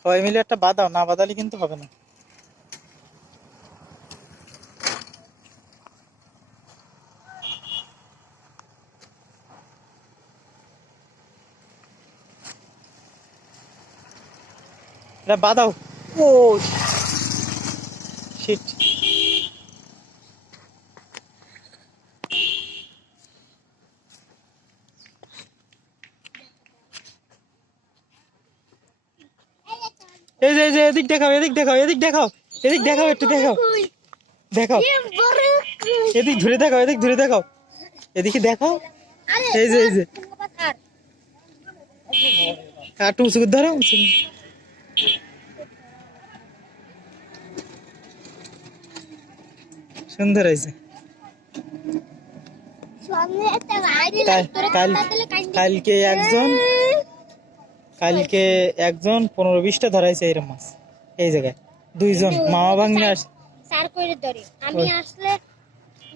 সবাই মিলে একটা বাঁধাও, না বাঁধালে কিন্তু হবে না। এটা বাঁধাও। ও শিট। এই যে এদিক দেখাও, এদিক দেখাও, এদিক দেখাও, এদিক দেখাও, একটু দেখাও, দেখাও, এদিক ধরে দেখাও, এদিক ধরে দেখাও, এদিকে দেখাও। এই যে একটু উঁচু করে ধরো, উঁচু। সুন্দর হয়েছে। কালকে একজন 15-20টা ধরাইছে এরকম মাছ এই জায়গায়। 2জন মামা ভাগ্নে সার করে ধরে। আমি আসলে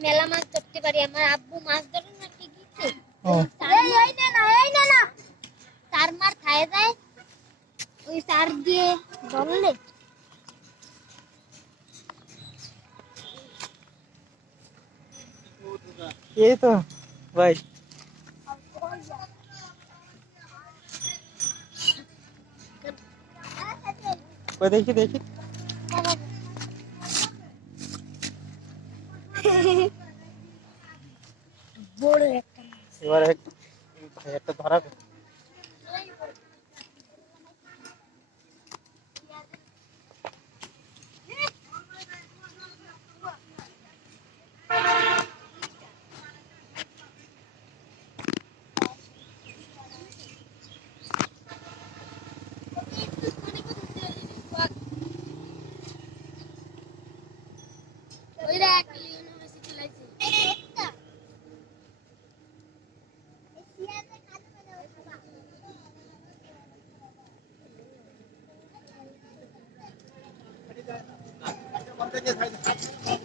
মেলা মাছ ধরতে পারি, আমার আব্বু মাছ ধরে না ঠিকই তো। এই না সার মার খায় যায়, ওই সার দিয়ে ধরলে। এই তো ভাই, দেখি দেখি। বড় একটা এবার একটা ধরাবে। ওই দেখ ইউনিভার্সিটি লাইছে। Thank you.